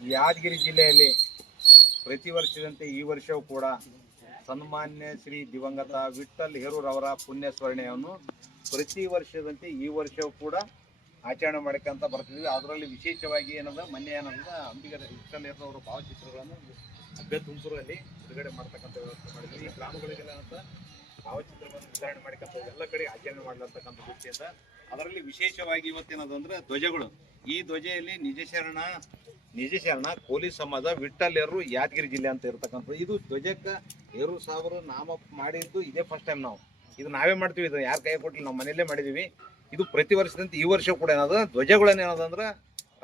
ಯಾದಗಿರಿ ಜಿಲ್ಲೆಯಲ್ಲಿ ಪ್ರತಿ ವರ್ಷದಂತೆ ಈ ವರ್ಷವೂ ಕೂಡ ಸನ್ಮಾನ್ಯ ಶ್ರೀ ದಿವಂಗತ ವಿಠ್ಠಲ್ ಹೇರೂರವರ ಪುಣ್ಯ ಸ್ಮರಣೆಯನ್ನು ಪ್ರತಿ ವರ್ಷದಂತೆ ಈ ವರ್ಷವೂ ಕೂಡ ಆಚರಣೆ ಮಾಡ್ಕೊಂತ ಬರ್ತಿದ್ವಿ. ಅದರಲ್ಲಿ ವಿಶೇಷವಾಗಿ ಏನಂದ್ರೆ ಮೊನ್ನೆ ಏನಂದ್ರೆ ಅಂಬಿಗರ ವಿಠ್ಠಲ್ ಹೇರೂರವರ ಭಾವಚಿತ್ರಗಳನ್ನು ತುಮಕೂರಲ್ಲಿ ಬಿಡುಗಡೆ ಮಾಡ್ತಕ್ಕಂಥ ವ್ಯವಸ್ಥೆ ಮಾಡಿದ್ವಿ. ಈ ಗ್ರಾಮಗಳಿಗೆಲ್ಲ ಅಂತ ಭಾವಚಿತ್ರವನ್ನು ವಿತರಣೆ ಮಾಡ್ಕೊಂತ ಎಲ್ಲ ಕಡೆ ಆಚರಣೆ ಮಾಡ್ಲಂತಕ್ಕಂಥ ದೃಷ್ಟಿಯಿಂದ ಅದರಲ್ಲಿ ವಿಶೇಷವಾಗಿ ಇವತ್ತೇನದು ಅಂದ್ರೆ ಧ್ವಜಗಳು. ಈ ಧ್ವಜೆಯಲ್ಲಿ ನಿಜ ಶರಣ ಕೋಲಿ ಸಮಾಜ ವಿಠ್ಠಲ್ ಹೇರೂರು ಯಾದಗಿರಿ ಜಿಲ್ಲೆ ಅಂತ ಇರ್ತಕ್ಕಂಥದ್ದು. ಇದು ಧ್ವಜಕ್ಕೆ ಹೇರೂರು ಸಾಹೇಬರು ನಾಮ ಮಾಡಿದ್ದು ಇದೇ ಫಸ್ಟ್ ಟೈಮ್. ಇದು ನಾವೇ ಮಾಡ್ತೀವಿ, ಇದು ಯಾರು ಕೈ ಕೊಟ್ಟಿಲ್ಲ, ನಾವು ಮನೆಯಲ್ಲೇ ಮಾಡಿದ್ದೀವಿ. ಇದು ಪ್ರತಿ ವರ್ಷದಂತೆ ಈ ವರ್ಷ ಕೂಡ ಏನದ ಧ್ವಜಗಳನ್ನೇನದಂದ್ರೆ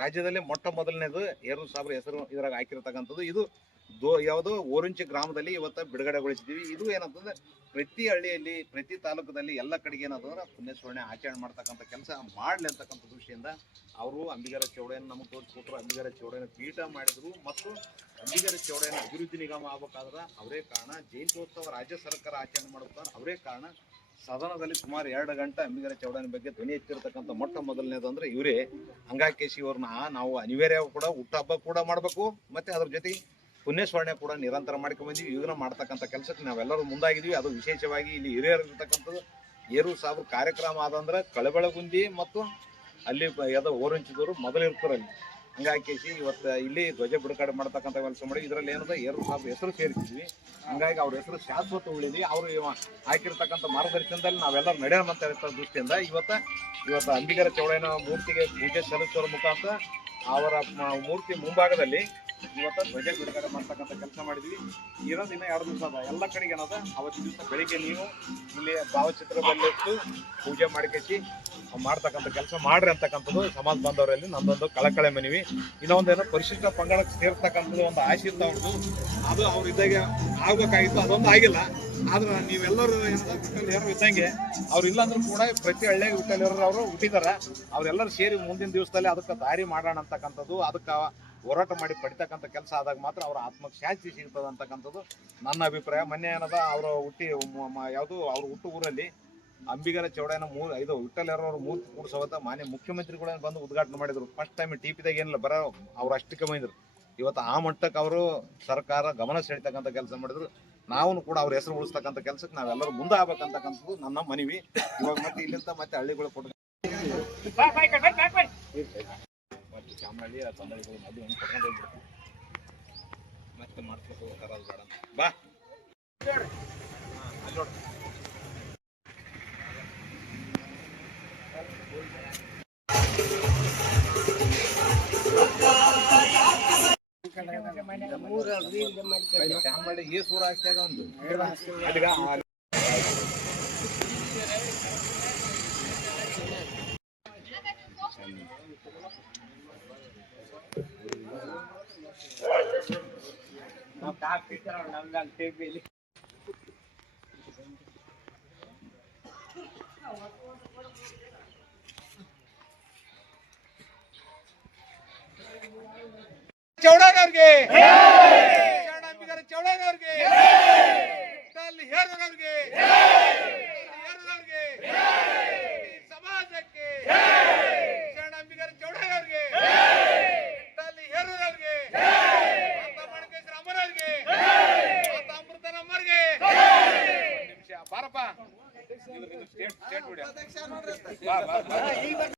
ರಾಜ್ಯದಲ್ಲಿ ಮೊಟ್ಟ ಮೊದಲನೇದು ಹೇರೂರು ಸಾಹೇಬ್ರ ಹೆಸರು ಇದ್ರಾಗ ಹಾಕಿರ್ತಕ್ಕಂಥದ್ದು. ಇದು ಯಾವುದೋ ಓರಂಚಿ ಗ್ರಾಮದಲ್ಲಿ ಇವತ್ತು ಬಿಡುಗಡೆಗೊಳಿಸಿದ್ದೀವಿ. ಇದು ಏನಂತಂದ್ರೆ ಪ್ರತಿ ಹಳ್ಳಿಯಲ್ಲಿ ಪ್ರತಿ ತಾಲೂಕದಲ್ಲಿ ಎಲ್ಲ ಕಡೆಗೆ ಏನಂತಂದ್ರೆ ಪುಣ್ಯಸ್ಮರಣೆ ಆಚರಣೆ ಮಾಡ್ತಕ್ಕಂಥ ಕೆಲಸ ಮಾಡಲಿ ಅಂತಕ್ಕಂಥ ದೃಷ್ಟಿಯಿಂದ ಅವರು ಅಂಬಿಗರ ಚೌಡಯ್ಯನ ನಮಗೆ ತೋರಿಸ್ಕೊಟ್ರು. ಅಂಬಿಗರ ಚೌಡಯ್ಯನ ಪೀಠ ಮಾಡಿದ್ರು ಮತ್ತು ಅಂಬಿಗರ ಚೌಡಯ್ಯನ ಅಭಿವೃದ್ಧಿ ನಿಗಮ ಆಗ್ಬೇಕಾದ್ರೆ ಅವರೇ ಕಾರಣ. ಜಯಂತ್ಯೋತ್ಸವ ರಾಜ್ಯ ಸರ್ಕಾರ ಆಚರಣೆ ಮಾಡುತ್ತಾರೆ ಅವರೇ ಕಾರಣ. ಸದನದಲ್ಲಿ ಸುಮಾರು 2 ಗಂಟೆ ಅಂಬಿಗರ ಚೌಡಯ್ಯನ ಬಗ್ಗೆ ಧ್ವನಿ ಎತ್ತಿರ್ತಕ್ಕಂಥ ಮೊಟ್ಟ ಮೊದಲನೇದು ಅಂದ್ರೆ ಇವರೇ. ಹಂಗಾಕೇಶಿ ಅವ್ರನ್ನ ನಾವು ಅನಿವಾರ್ಯ ಕೂಡ ಹುಟ್ಟುಹಬ್ಬ ಕೂಡ ಮಾಡಬೇಕು, ಮತ್ತೆ ಅದ್ರ ಜೊತೆಗೆ ಪುಣ್ಯಸ್ಮರಣೆ ಕೂಡ ನಿರಂತರ ಮಾಡ್ಕೊಂಡ್ ಬಂದಿವಿ. ಇದನ್ನ ಮಾಡ್ತಕ್ಕಂಥ ಕೆಲಸಕ್ಕೆ ನಾವೆಲ್ಲರೂ ಮುಂದಾಗಿದ್ವಿ. ಅದು ವಿಶೇಷವಾಗಿ ಇಲ್ಲಿ ಹಿರಿಯರು ಇರ್ತಕ್ಕಂಥದ್ದು ಹೇರೂರು ಸಾಹೇಬ್ರ ಕಾರ್ಯಕ್ರಮ ಆದಂದ್ರೆ ಕಳಬೆಳಗುಂದಿ ಮತ್ತು ಅಲ್ಲಿ ಯಾವುದೋ ಓರಂಚಿದವರು ಮೊದಲು ಇರ್ತಾರಲ್ಲಿ. ಹಂಗಾಗಿ ಇವತ್ತು ಇಲ್ಲಿ ಧ್ವಜ ಬಿಡುಗಡೆ ಮಾಡ್ತಕ್ಕಂಥ ಕೆಲಸ ಮಾಡಿ ಇದರಲ್ಲಿ ಏನದ ಹೇರೂರು ಸಾಹೇಬ್ರ ಹೆಸರು ಸೇರಿಸಿದ್ವಿ. ಹಂಗಾಗಿ ಅವ್ರ ಹೆಸರು ಶಾಶ್ವತ ಉಳಿದ್ವಿ. ಅವರು ಹಾಕಿರ್ತಕ್ಕಂಥ ಮಾರ್ಗದರ್ಶನದಲ್ಲಿ ನಾವೆಲ್ಲರೂ ನಡೆಯೋಣ ಅಂತ ಇರ್ತ ದೃಷ್ಟಿಯಿಂದ ಇವತ್ತು ಅಂಬಿಗರ ಚೌಡಯ್ಯನ ಮೂರ್ತಿಗೆ ಪೂಜೆ ಸಲ್ಲಿಸೋರ ಮುಖಾಂತರ ಅವರ ಮೂರ್ತಿ ಮುಂಭಾಗದಲ್ಲಿ ಇವತ್ತು ಧ್ವಜ ಬಿಡುಗಡೆ ಮಾಡ್ತಕ್ಕಂಥ ಕೆಲಸ ಮಾಡಿದ್ವಿ. ಇರೋದು ಇನ್ನೂ 2 ದಿವಸ ಅದ. ಎಲ್ಲ ಕಡೆಗೆ ಏನದ ಅವತ್ತಿನ ದಿವಸ ಬೆಳಿಗ್ಗೆ ನೀವು ಇಲ್ಲಿ ಭಾವಚಿತ್ರದಲ್ಲಿಟ್ಟು ಪೂಜೆ ಮಾಡಿಕೆಸಿ ಮಾಡ್ತಕ್ಕಂಥ ಕೆಲಸ ಮಾಡ್ರಿ ಅಂತಕ್ಕಂಥದ್ದು ಸಮಾಜ ಬಾಂಧವರಲ್ಲಿ ನಮ್ಮದೊಂದು ಕಳಕಳೆ ಮನವಿ. ಇನ್ನೊಂದು ಏನೋ ಪರಿಶಿಷ್ಟ ಪಂಗಡಕ್ಕೆ ಸೇರ್ತಕ್ಕಂಥದ್ದು ಒಂದು ಆಶೆ ಇತ್ತು ಅವ್ರದ್ದು. ಅದು ಅವ್ರು ಇದ್ದಾಗ ಆಗ್ಬೇಕಾಗಿತ್ತು, ಅದೊಂದು ಆಗಿಲ್ಲ. ಆದ್ರೆ ನೀವೆಲ್ಲರೂ ಏನದ ವಿಠ್ಠಲ್ ಹೇರೂರು ಇದ್ದಂಗೆ ಅವ್ರು ಇಲ್ಲಾಂದ್ರೂ ಕೂಡ ಪ್ರತಿ ಹಳ್ಳಿಯಾಗಿ ವಿಠ್ಠಲ್ ಹೇರೂರು ಅವರು ಹುಟ್ಟಿದಾರ. ಅವರೆಲ್ಲರೂ ಸೇರಿ ಮುಂದಿನ ದಿವಸದಲ್ಲಿ ಅದಕ್ಕೆ ದಾರಿ ಮಾಡೋಣ ಅಂತಕ್ಕಂಥದ್ದು, ಅದಕ್ಕೆ ಹೋರಾಟ ಮಾಡಿ ಪಡಿತಕ್ಕಂಥ ಕೆಲಸ ಆದಾಗ ಮಾತ್ರ ಅವರ ಆತ್ಮಕ್ಕೆ ಶಾಂತಿ ಸಿಗ್ತದೆ ಅಂತಕ್ಕಂಥದ್ದು ನನ್ನ ಅಭಿಪ್ರಾಯ. ಮೊನ್ನೆ ಏನದ ಅವರು ಯಾವುದು ಅವ್ರ ಹುಟ್ಟು ಊರಲ್ಲಿ ಅಂಬಿಗರ ಚೌಡಯ್ಯನ ಇದು ವಿಠ್ಠಲ್ ಹೇರೂರು ಮೂರ್ತಿ ಕೂಡಿಸೋವತ್ತ ಮಾನ್ಯ ಮುಖ್ಯಮಂತ್ರಿಗಳನ್ನ ಬಂದು ಉದ್ಘಾಟನೆ ಮಾಡಿದ್ರು. ಫಸ್ಟ್ ಟೈಮ್ ಟಿಪಿದಾಗ ಏನಿಲ್ಲ, ಬರೋ ಅವ್ರು ಅಷ್ಟಕ್ಕೆ ಬಂದಿದ್ರು. ಇವತ್ತು ಆ ಮಟ್ಟಕ್ಕೆ ಅವರು ಸರ್ಕಾರ ಗಮನ ಸೆಳೀತಕ್ಕಂಥ ಕೆಲಸ ಮಾಡಿದ್ರು. ನಾವು ಕೂಡ ಅವ್ರ ಹೆಸರು ಉಳಿಸ್ತಕ್ಕಂಥ ಕೆಲಸಕ್ಕೆ ನಾವೆಲ್ಲರೂ ಮುಂದೆ ಆಗ್ಬೇಕಂತಕ್ಕಂಥದ್ದು ನನ್ನ ಮನವಿ. ಇವಾಗ ಮತ್ತೆ ಇಲ್ಲಿಂದ ಮತ್ತೆ ಹಳ್ಳಿಗಳು ಕೊಟ್ಟು ಚಾಮಳ್ಳಿ ತಂದಳಿಗಳು ಮದುವೆ ಕರ್ಕೊಂಡು ಹೋಗ್ಬಿಡ್ತೀವಿ. ಮತ್ತೆ ಮಾಡ್ಸ್ಬೇಕು ಬೇಡ ಬಾ ಚಾಮಳ್ಳಿ ಈ ಸೂರ ಆಗ್ತಾಗ ಒಂದು ಚೌಡಯ್ಯನವ್ರಿಗೆ, ಅಂಬಿಗರ ಚೌಡಯ್ಯನವ್ರಿಗೆ, ವಿಠ್ಠಲ್ ಹೇರೂರವ್ರಿಗೆ.